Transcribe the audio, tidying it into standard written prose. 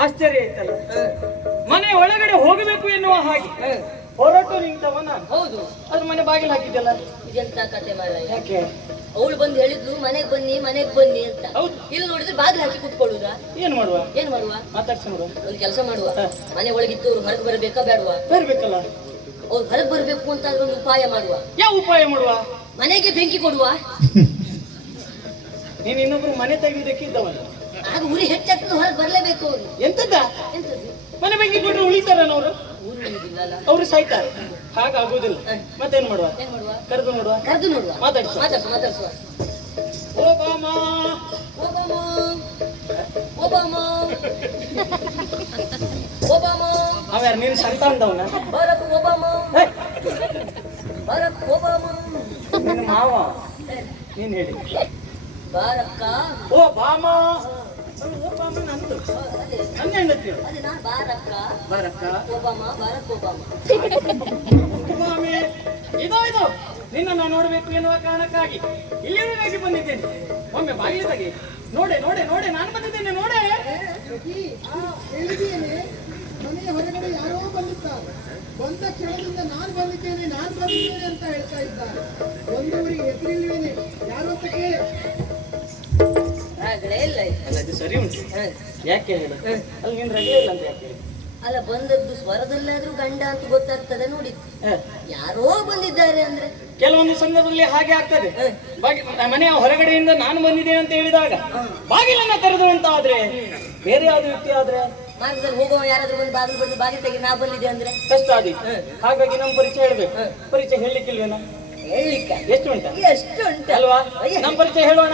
ಆಶ್ಚರ್ಯ ಆಯ್ತಲ್ಲ. ಮನೆ ಒಳಗಡೆ ಹೋಗಬೇಕು ಎನ್ನುವ ಹಾಗೆ ಹೊರಟು ನಿಂತವನ. ಹೌದು, ಅದು ಮನೆ ಬಾಗಿಲು ಹಾಕಿದ್ದಲ್ಲ. ಇದೆಂತ ಕತೆ ಮಾರಾಯ. ಯಾಕೆ? ಅವಳು ಬಂದು ಹೇಳಿದ್ಲು ಮನೆಗ್ ಬನ್ನಿ ಅಂತ. ಹೌದು. ಇಲ್ಲಿ ನೋಡಿದ್ರೆ ಬಾಗಿಲು ಹಾಕಿ ಕುತ್ಕೊಳ್ಳುದ. ಏನ್ ಮಾಡುವ? ಮಾತಾಡ್ಸ ಮಾಡುವ. ಒಂದು ಕೆಲಸ ಮಾಡುವ, ಮನೆ ಒಳಗಿದ್ದು ಅವ್ರು ಹೊರಗೆ ಬರಬೇಕಾ ಬೇಡವಾ? ಬರ್ಬೇಕಲ್ಲ. ಅವ್ರು ಹೊರಗೆ ಬರ್ಬೇಕು ಅಂತ ಆದ್ರೆ ಒಂದು ಉಪಾಯ ಮಾಡುವ. ಯಾವ ಉಪಾಯ ಮಾಡುವ? ಮನೆಗೆ ಬೆಂಕಿ ಕೊಡುವ. ನೀನ್ ಇನ್ನೊಬ್ರು ಮನೆ ತೆಗೆಯುವುದಕ್ಕೆ ಇದ್ದವಲ್ಲ. ಆಗ ಉರಿ ಹೆಚ್ಚಾಗ್ತದೆ, ಹೊರಗೆ ಬರ್ಲೇಬೇಕು ಅವರು. ಎಂತದ? ಮನೆ ಬೆಂಕಿ ಕೊಟ್ಟರೆ ಉಳಿತಾರನವರು? ಅವ್ರು ಸಾಯ್ತಾರೆ. ಹಾಗಾಗುವುದಿಲ್ಲ. ಮತ್ತೇನ್ ಮಾಡುವ? ಕರೆದು ನೋಡುವ. ಮಾತಾಡಿಸುವ. ಒಬಾಮಾ ಅವ್ಯಾರ ನೀನ್ ಸಂತಾನದವನ? ಬರಕ್ ಒಬಾಮಾ ನಿನ್ನ ಮಾವ. ನೀನ್ ಹೇಳಿ. ಬಾರಕ್ಕ. ಓ ಬಾಮಾ. ನನ್ನ ಹೆಂಡತಿ. ಬಾರಕ್ಕ. ಇದು ನಿನ್ನ ನೋಡ್ಬೇಕು ಎನ್ನುವ ಕಾರಣಕ್ಕಾಗಿ ಇಲ್ಲಿವರೆಗಾಗಿ ಬಂದಿದ್ದೇನೆ. ಒಮ್ಮೆ ಬಾಗಿಲು ತೆಗಿ. ನೋಡೆ ನಾನು ಬಂದಿದ್ದೇನೆ. ನೋಡೆ. ಮನೆಯ ಹೊರಗಡೆ ಯಾರೋ ಬಂದಿದ್ದಾರೆ. ಬಂದ ಕ್ಷಣದಿಂದ ನಾನು ಬಂದಿದ್ದೇನೆ ಅಂತ ಹೇಳ್ತಾ ಇದ್ದಾರೆ. ಒಂದು ಊರಿಗೆ ಹೆಸರಿಲ್ವೇನೆ ಯಾರು ಅಂತ ಕೇಳಿ. ಅದು ಸರಿ ಉಂಟು. ಯಾಕೆ ಹೇಳಿ? ಅಲ್ಲಿ ನೀನ್ ರಜೆ ಇಲ್ಲ ಅಂತ ಯಾಕೆ? ಅಲ್ಲ, ಬಂದದ್ದು ಸ್ವರದಲ್ಲಾದ್ರೂ ಗಂಡ ಅಂತ ಗೊತ್ತಾಗ್ತದೆ. ನೋಡಿ, ಯಾರೋ ಬಂದಿದ್ದಾರೆ ಅಂದ್ರೆ ಕೆಲವೊಂದು ಸಂದರ್ಭದಲ್ಲಿ ಹಾಗೆ ಆಗ್ತದೆ. ಮನೆಯ ಹೊರಗಡೆಯಿಂದ ನಾನು ಬಂದಿದ್ದೇನೆ ಅಂತ ಹೇಳಿದಾಗ ಬಾಗಿಲನ್ನ ತೆರೆದು ಅಂತ ಆದ್ರೆ, ಬೇರೆ ಯಾವ್ದು ವ್ಯಕ್ತಿ ಆದ್ರೆ, ಮಾರ್ಗದಲ್ಲಿ ಹೋಗುವ ಯಾರಾದ್ರೂ ಬಂದು ಬಾಗಿಲು ತೆಗಿ ನಾ ಬಂದಿದ್ದೆ ಅಂದ್ರೆ ಕಷ್ಟ ಆದಿ. ಹಾಗಾಗಿ ನಮ್ಮ ಪರಿಚಯ ಹೇಳ್ಬೇಕು. ಪರಿಚಯ ಹೇಳಲಿಕ್ಕಿಲ್ವೇನಾ? ಎಷ್ಟು ಉಂಟ ಅಲ್ವಾ? ನಮ್ಮ ಪರಿಚಯ ಹೇಳೋಣ.